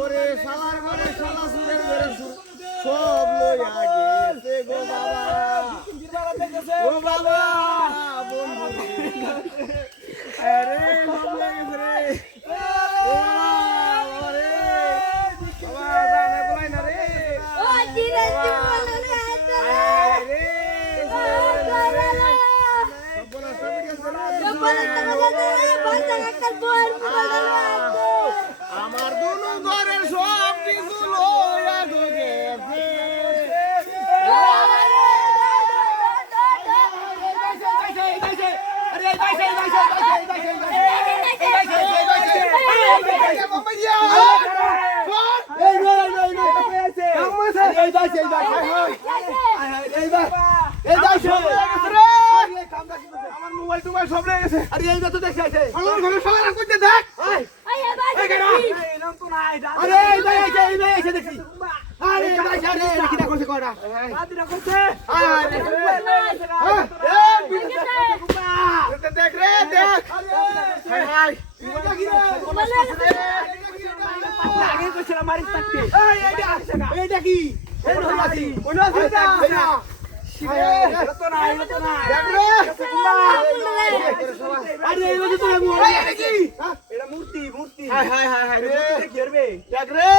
ওরে শালার ঘরে শালা সুরের ঘরে সব লইয়া গেছে গো বাবা। ও বাবা বন্ধু আরে সব লইয়া গেছে রে। ও বাবা রে বাবা জানা কই না রে। ও জিরে বলে রে আমার দুনো ঘরের সব কিছু লইয়া গেছে। আমার মোবাইল টোবাইল সব লেগে গেছে। আরে এই তো দেখছি আছে আমার ঘরে সবাই কইতে দেখ। আরে এই ভাই এসে দেখছি। আরে ভাই আরে কি না করছে কয়টা আদিরা করছে। আরে দেখ রে দেখ। হাই হাই এটা কি রে আগে কইছিল মারিস থাকতে। এই এইটা কি এই রহিয়াছি কোন আছে না এটা তো নাই দেখ রে। আরে এই তো মূর্তি এটা মূর্তি হাই হাই হাই হাই রে কি করবে দেখ রে।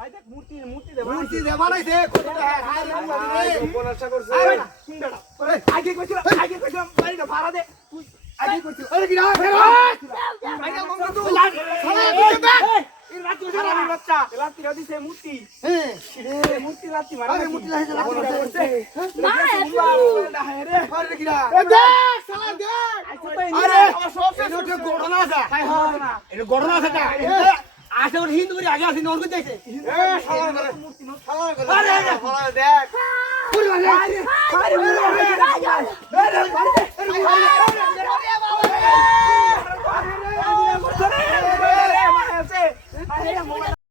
আই দেখ মূর্তি দে বানাইছে কতটা হাই রে কোনটা করছে। আরে সিঙ্গাড়া আরে আগে কইছিলাম বাড়িটা ভাড়া দে তুই আগে কইছিস। আরে কি না ফের আগে মঙ্গল তুই শালা তুই দেখ এই রাত্রি সারাদিন বাচ্চা রাত্রি দিছে মূর্তি। হ্যাঁ রে মূর্তি রাত্রি মারা। আরে মূর্তি লাইছে রাত্রি করছে মা রে আরে কি না দেখ শালা দেখ। আরে আমার সব শেষ হচ্ছে গড়না আছে। হাই হাই না এটা গড়না আছে না আসে ওর হিন্দু করে আগে আসে নর করে যাইছে। এ শালা মূর্তি নো শালা আরে শালা দেখ পুরো আরে আরে আরে